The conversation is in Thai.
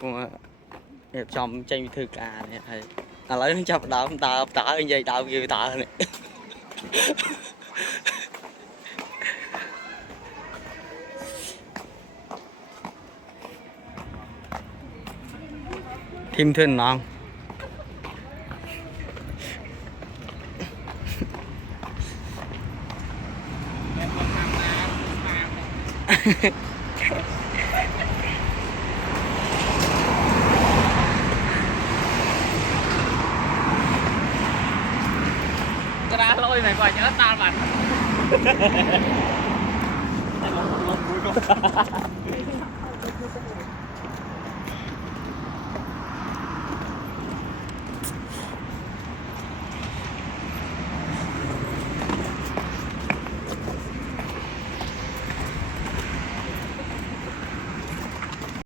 ผมจอมใจมีถือกาเนี่ยอะไรต้องจับดาวตาเป็นใหญ่ดาวกี่ตาเนี่ยทิมเทินน้องกระดาษลอยหน่อยก่อนจะตาบันลงคุยก่อน